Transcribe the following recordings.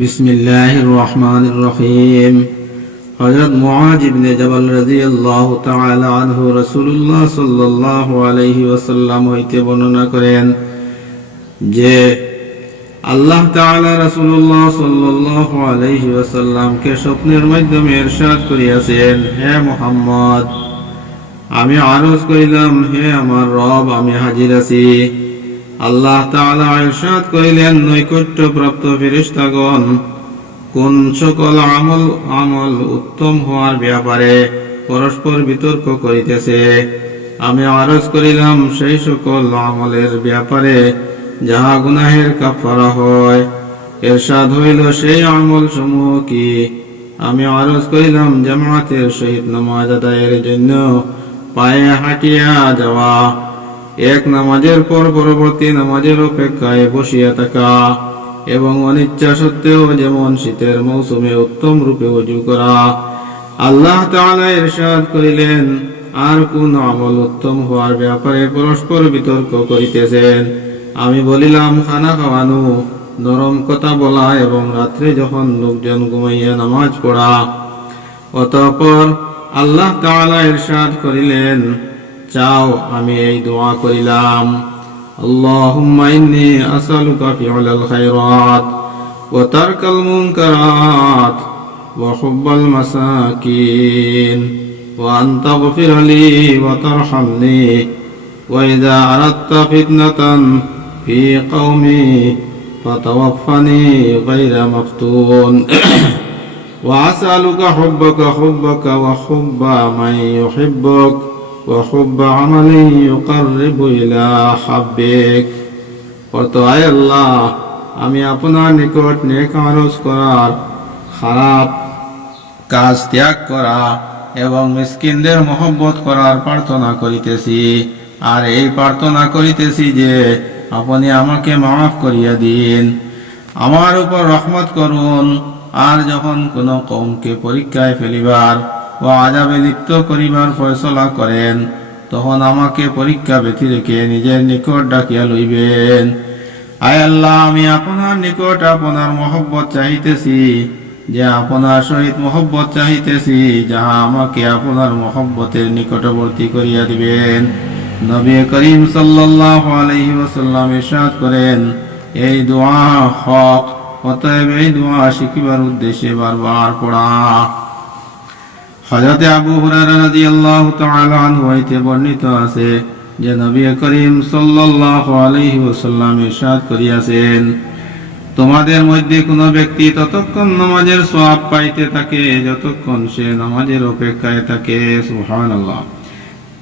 বিসমিল্লাহির রহমানির রহিম। হযরত মুআয ইবনে জাবাল রাদিয়াল্লাহু তাআলা আনহু রাসূলুল্লাহ সাল্লাল্লাহু আলাইহি ওয়াসাল্লাম হইতে বর্ণনা করেন যে আল্লাহ তাআলা রাসূলুল্লাহ সাল্লাল্লাহু আলাইহি ওয়াসাল্লামকে স্বপ্নের মাধ্যমে ইরশাদ করিয়াছেন, হে মুহাম্মদ, আমি আরজ করিলাম, হে আমার রব, আমি হাজির আছি। আল্লাহ তাআলা ইরশাদ করিলেন, নৈকট্যপ্রাপ্ত ফেরেশতাগণ কোন সকল আমল উত্তম হওয়ার ব্যাপারে পরস্পর বিতর্ক করিতেছে। আমি আরজ করিলাম, সেই সকল আমলের ব্যাপারে যাহা গুনাহের কাফারা হয়। ইরশাদ হইল, সেই আমল সমূহ কি? আমি আরজ করিলাম, জামাতের সহিত নামাজ আদায়ের জন্য পায়ে হাঁটিয়া যাওয়া, এক নামাজের পর পরবর্তী নামাজের অপেক্ষায় বসিয়া থাকা, এবং অনিচ্ছা সত্ত্বেও যেমন শীতের মৌসুমে উত্তম রূপে ওযু করা। আল্লাহ তাআলা ইরশাদ করিলেন, আর কোন আমল উত্তম হওয়ার ব্যাপারে পরস্পর বিতর্ক করিতেছেন? আমি বলিলাম, খানা খাওয়ানো, নরম কথা বলা এবং রাত্রে যখন লোকজন ঘুমাইয়া নামাজ পড়া। অতঃপর আল্লাহ তাআলা ইরশাদ করিলেন, চাও আমি এই দোয়া করিলাম, আল্লাহুম্মা ইন্নী আসআলুকা ফি'লাল খায়রাত ওয়া তারকাল মুনকারাত ওয়া হুব্বাল মাসাকিন ওয়া আন তাগফির লি ওয়া তারহামনি ওয়া ইযা আরাদতা ফিতনাতান ফি কওমি ফাতাওয়াফফানি গায়রা মাফতুন ওয়া আসআলুকা হুব্বাকা ওয়া হুব্বা মান ইউহিব্বুক ওয়া হুব্বা আমালিন ইউকাররিবু ইলা হাব্বিক। অর্থ, আয় আল্লাহ, আমি আপনার নিকট নেক আরজ করার, খারাপ কাজ ত্যাগ করা এবং মিসকিনদের মহব্বত করার প্রার্থনা করিতেছি। আর এই প্রার্থনা করিতেছি যে আপনি আমাকে মাফ করিয়া দিন, আমার উপর রহমত করুন। আর যখন কোন কওমকে পরীক্ষায় ফেলিবার ও আযাবে লিপ্ত করিবার ফয়সালা করেন, তখন আমাকে পরীক্ষা ব্যতি রেখে নিজের নিকট ডাকিয়া লইবেন। আয় আল্লাহ, আমি আপনার নিকট আপনার মহব্বত চাহিতেছি, যে আপনার সহিত মহব্বত চাহিতেছি, যাহা আমাকে আপনার মহব্বতের নিকটবর্তী করিয়া দিবেন। নবী করিম সাল্লাল্লাহু আলাইহি ওয়াসাল্লাম ইরশাদ করেন, এই দোয়া হক, অতএব এই দোয়া শিখিবার উদ্দেশ্যে বারবার পড়া। হযরত আবু হুরায়রা রাদিয়াল্লাহু তাআলা আনহু হইতে বর্ণিত আছে যে নবী করিম সাল্লাল্লাহু আলাইহি ওয়াসাল্লাম ইরশাদ করিয়াছেন, তোমাদের মধ্যে কোন ব্যক্তি ততক্ষণ নামাজের সওয়াব পাইতে থাকে যতক্ষণ সে নামাজের অপেক্ষায় থাকে। সুবহানাল্লাহ।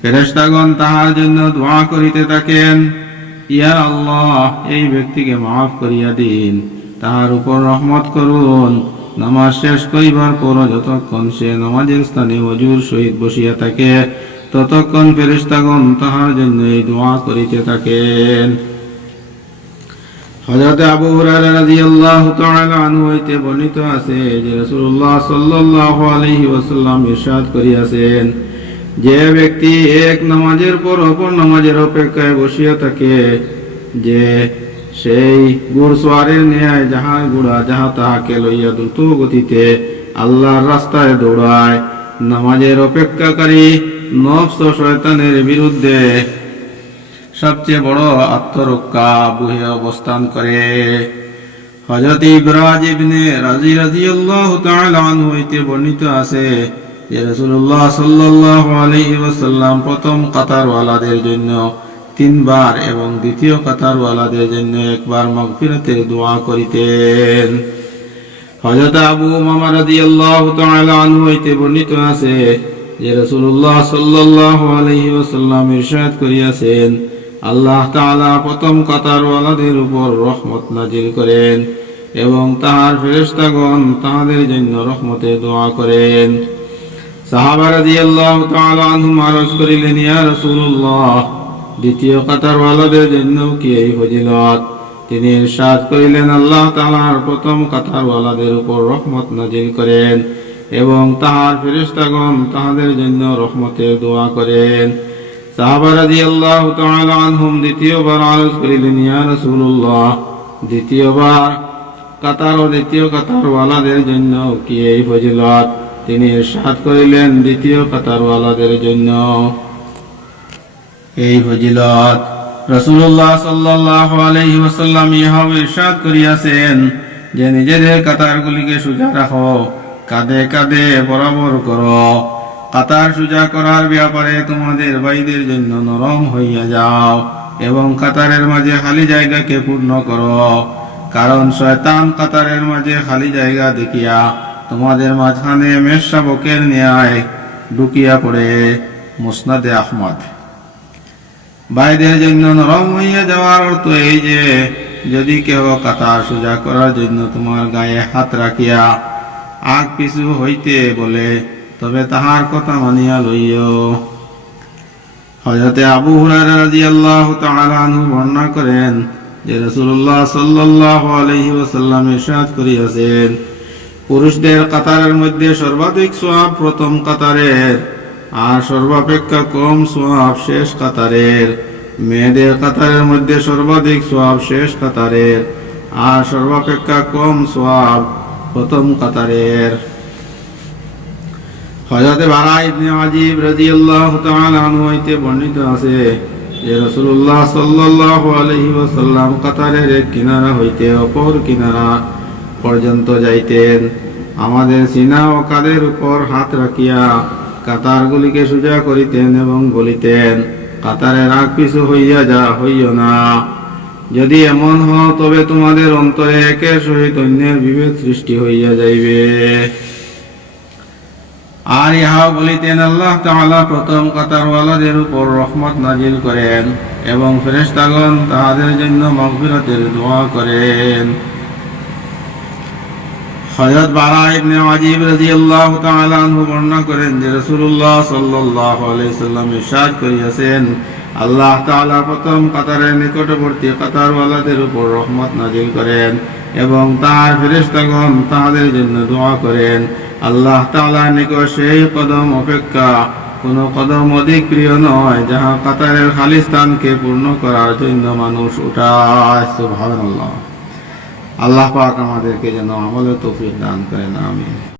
ফেরেশতাগণ তাহার জন্য দোয়া করিতে থাকেন, ইয়া আল্লাহ, এই ব্যক্তিকে মাফ করিয়া দিন, তাহার উপর রহমত করুন। নামাজ শেষ করিবার পর যতক্ষণ সে নামাজের স্থানে ওযুর সহিত বসিয়া থাকে, ততক্ষণ ফেরেশতাগণ তাহার জন্য এই দোয়া করিতে থাকেন। হযরত আবু হুরায়রা রাদিয়াল্লাহু তাআলা আনহু হইতে বর্ণিত আছে যে রাসূলুল্লাহ সাল্লাল্লাহু আলাইহি ওয়াসাল্লাম ইরশাদ করিয়াছেন, যে ব্যক্তি এক নামাজের পর অপর নামাজের অপেক্ষায় বসিয়া থাকে, যে সেই ঘোড়সওয়ারের ন্যায় যাহার ঘোড়া যাহা তাহাকে লইয়া দ্রুত গতিতে আল্লাহর রাস্তায় দৌড়ায়, নামাজের অপেক্ষাকারী নফস ও শয়তানের বিরুদ্ধে সবচেয়ে বড় আত্মরক্ষা বুহে অবস্থান করে। হযরত ইবরাজ ইবনে রাদিয়াল্লাহু তাআলা আনহু হইতে বর্ণিত আছে যে রাসূলুল্লাহ সাল্লাল্লাহু আলাইহি ওয়াসাল্লাম প্রথম কাতারওয়ালাদের জন্য 3 বার এবং দ্বিতীয় কাতারওয়ালাদের জন্য 1 বার মাগফিরাতের দোয়া করিতেন। হযরত আবু উমামা রাদিয়াল্লাহু তাআলা আনহু হইতে বর্ণিত আছে যে রাসূলুল্লাহ সাল্লাল্লাহু আলাইহি ওয়াসাল্লাম ইরশাদ করিয়াছেন, আল্লাহ তাআলা প্রথম কাতারওয়ালাদের উপর রহমত নাজিল করেন এবং তাহার ফেরেশতাগণ তাহাদের জন্য রহমতের দোয়া করেন। সাহাবা রাদিয়াল্লাহু তাআলা আনহুম আরজ করিলেন, ইয়া রাসূলুল্লাহ, দ্বিতীয় কাতারওয়ালাদের জন্য কি এই ফজিলত? তিনি ইরশাদ করিলেন, আল্লাহ তাআলার প্রথম কাতারওয়ালাদের উপর রহমত নাজিল করেন এবং তাহার ফেরেশতাগণ তাহাদের জন্য রহমতের দোয়া করেন। সাহাবা রাদিয়াল্লাহু তাআলা আনহুম দ্বিতীয়বার আরজ করিলেন, ইয়া রাসূলুল্লাহ, দ্বিতীয়বার কাতার ও দ্বিতীয় কাতারওয়ালাদের জন্য কি এই ফজিলত? তিনি ইরশাদ করিলেন, দ্বিতীয় কাতারওয়ালাদের জন্য এই ফজিলত। রাসূলুল্লাহ সাল্লাল্লাহু আলাইহি ওয়াসাল্লাম ইহাও ইরশাদ করিয়াছেন যে নিজেদের কাতারগুলিকে সোজা রাখো, কাঁধে কাঁধে বরাবর করো। কাতার সোজা করার ব্যাপারে তোমাদের ভাইদের জন্য নরম হইয়া যাও এবং কাতারের মাঝে খালি জায়গাকে পূর্ণ করো, কারণ শয়তান কাতারের মাঝে খালি জায়গা দেখিয়া তোমাদের মাঝখানে মেষশাবকের ন্যায় ঢুকিয়া পড়ে। মুসনাদে আহমদ। ভাইদের জন্য নরম হইয়া যাওয়ার অর্থ এই যে যদি কেহ কাতার সোজা করার জন্য তোমার গায়ে হাত রাখিয়া আগ পিছু হইতে বলে, তবে তাহার কথা মানিয়া লইও। হযরতে আবু হুরায়রা রাদিয়াল্লাহু তাআলা আনহু বর্ণনা করেন যে রাসূলুল্লাহ সাল্লাল্লাহু আলাইহি ওয়াসাল্লাম ইরশাদ করিয়াছেন, পুরুষদের কাতারের মধ্যে সর্বাধিক সওয়াব প্রথম কাতারের, আর সর্বাপেক্ষা কম সওয়াব শেষ কাতারের। মেয়েদের কাতারের মধ্যে সর্বাধিক সওয়াব শেষ কাতারের, আর সর্বাপেক্ষা কম সওয়াব প্রথম কাতারের। হযরত বারা ইবনে আজিব রাদিয়াল্লাহু তাআলা আনহু হইতে বর্ণিত আছে যে রাসূলুল্লাহ সাল্লাল্লাহু আলাইহি ওয়াসাল্লাম কাতারের এক কিনারা হইতে অপর কিনারা পর্যন্ত যাইতেন। আমাদের সিনা ও কাঁধের উপর হাত রাখিয়া কাতারগুলিকে সোজা করিতেন এবং বলিতেন, কাতারের আগ পিছু হইও না। যদি এমন হয় তবে তোমাদের অন্তরে একের সহিত অন্যের বিভেদ সৃষ্টি হইয়া যাইবে। আর ইহাও বলিতেন, আল্লাহ তাআলা প্রথম কাতারওয়ালাদের উপর রহমত নাজিল করেন এবং ফেরেশতাগণ তাহাদের জন্য মাগফিরাতের দোয়া করেন। হযরত বারা ইবনে আজিব রাদিয়াল্লাহু তাআলা আনহু বর্ণনা করেন যে রাসূলুল্লাহ সাল্লাল্লাহু আলাইহি সাল্লাম ইরশাদ করিয়াছেন, আল্লাহ তাআলা প্রথম কাতারের নিকটবর্তী কাতারওয়ালাদের উপর রহমত নাজিল করেন এবং তার ফেরেশতাগণ তাহাদের জন্য দোয়া করেন। আল্লাহ তাআলার নিকট সেই কদম অপেক্ষা কোন কদম অধিক প্রিয় নয় যাহা কাতারের খালি স্থানকে পূর্ণ করার জন্য মানুষ উঠায়। সুবহানাল্লাহ। আল্লাহ পাক আমাদেরকে যেন আমলের তৌফিক দান করেন। আমিন।